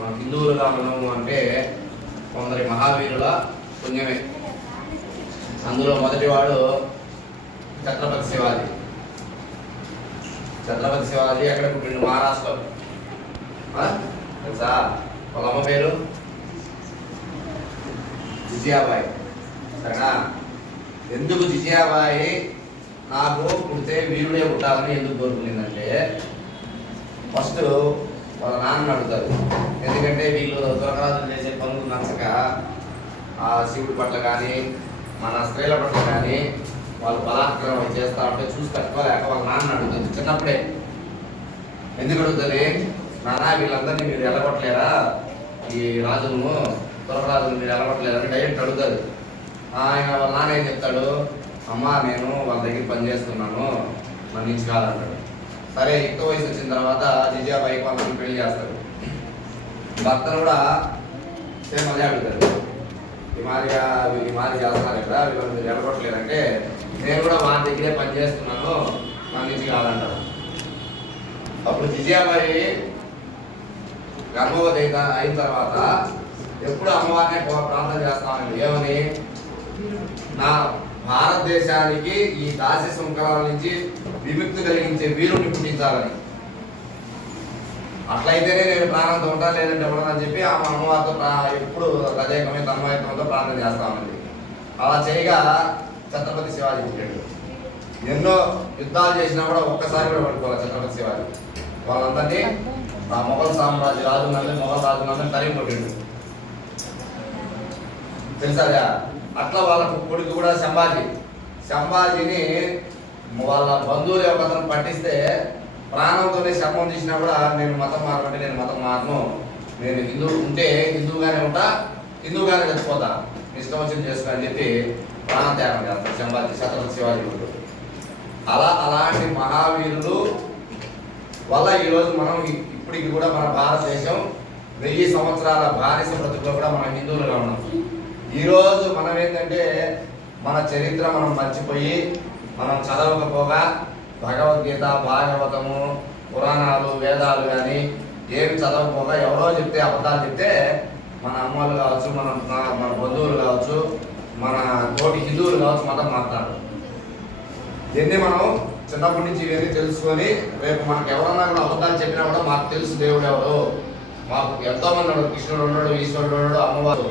మనం హిందువులుగా ఉన్నాము అంటే కొందరి మహావీరుల పుణ్యమే. అందులో మొదటివాడు ఛత్రపతి శివాజీ. ఛత్రపతి శివాజీ ఎక్కడ పుట్టిండు? మహారాష్ట్రలో. తెలుసా? వాళ్ళ అమ్మ పేరు జిజియాబాయి. సరేనా? ఎందుకు జిజియాబాయి నాకు పుడితే వీరుడే పుట్టాలని ఎందుకు కోరుకునేదంటే, ఫస్ట్ వాళ్ళ నాన్న అడుగుతారు. ఎందుకంటే వీళ్ళు దురకరాజులు చేసే పనులు నచ్చక ఆ శివుడి పట్ల కానీ మన స్త్రీల పట్ల కానీ వాళ్ళు బలాత్కారం చేస్తూ ఉంటే చూసి తట్టుకోలేక వాళ్ళ నాన్న అడుగుతుంది చిన్నప్పుడే. ఎందుకు అడుగుతుంది? నాన్న వీళ్ళందరినీ మీరు ఎలగొట్టలేరా, ఈ రాజులను దురకరాజులు మీరు ఎలగొట్టలేరని డైరెక్ట్ అడుగుతారు. ఆయన వాళ్ళ నాన్న ఏం చెప్తాడు? అమ్మ నేను వాళ్ళ దగ్గర పనిచేస్తున్నాను, మన నుంచి కాదంటాడు. సరే, యుక్త వయసు వచ్చిన తర్వాత జిజియాబాయికి వాళ్ళని పెళ్లి చేస్తాడు. భర్తను కూడా సేమ్ అదే అడుగుతాడు. ఈ మాదిరి చేస్తున్నారు కదా, వీళ్ళు మీరు ఎడగొట్టలేదంటే నేను కూడా వాళ్ళ దగ్గరే పనిచేస్తున్నాను, మన నుంచి కాదంటాడు. అప్పుడు జిజియాబాయి గర్భవతి అయిన తర్వాత ఎప్పుడు అమ్మవారినే ప్రార్థన చేస్తామని, ఏమని? నా భారతదేశానికి ఈ దాస్య శృంఖలాల నుంచి విముక్తి కలిగించే వీరుని పుట్టించాలని. అట్లయితేనే నేను ప్రాణంతో ఉంటా, లేదంటే ఉండదని చెప్పి ఆ అమ్మవారితో ఎప్పుడు తదేకమే తన్మయత్వంతో ప్రార్థన చేస్తామండి. అలా చేయగా ఛత్రపతి శివాజీ పుట్టాడు. ఎన్నో యుద్ధాలు చేసినా కూడా ఒక్కసారి కూడా పడుకోవాలి ఛత్రపతి శివాజీ. వాళ్ళందరినీ ఆ మొఘల్ సామ్రాజ్య మొఘల్ రాజులందరినీ తరిగి కొట్టాడు. తెలుసా? అట్లా వాళ్ళ కొడుకు కూడా సంభాజీని వాళ్ళ బంధువులు ఎవరికైనా పట్టిస్తే ప్రాణంతోనే శవం తీసినా కూడా నేను మతం మారమంటే నేను మతం మారను, నేను హిందువు ఉంటే హిందువుగానే ఉంటా, హిందువుగానే చచ్చిపోతా, ఇష్టం వచ్చింది చేసుకో అని చెప్పి ప్రాణత్యాగం చేస్తాడు ఛత్రపతి శివాజీ గురు. అలాంటి మహావీరులు వల్ల ఈరోజు మనం ఇప్పటికి కూడా మన భారతదేశం 1000 సంవత్సరాల బానిస బ్రతుకులో కూడా మనం హిందువులుగా ఉన్నాం. ఈరోజు మనం ఏంటంటే మన చరిత్ర మనం మర్చిపోయి మనం చదవకపోగా భగవద్గీత, భాగవతము, పురాణాలు, వేదాలు కానీ ఏమి చదవకపోగా ఎవరో చెప్తే అబద్ధాలు చెప్తే మన అమ్మలు కావచ్చు, మన బంధువులు కావచ్చు, మన తోటి హిందువులు కావచ్చు మతం మాట్లాడు. దీన్ని మనం చిన్నప్పటి నుంచి ఇవన్నీ తెలుసుకొని రేపు మనకు ఎవరన్నా కూడా అబద్ధాలు చెప్పినా కూడా మాకు తెలుసు దేవుడు ఎవరు, మాకు ఎంతోమంది ఉన్నాడు, కృష్ణుడు ఉన్నాడు, ఈశ్వరుడు ఉన్నాడు, అమ్మవారు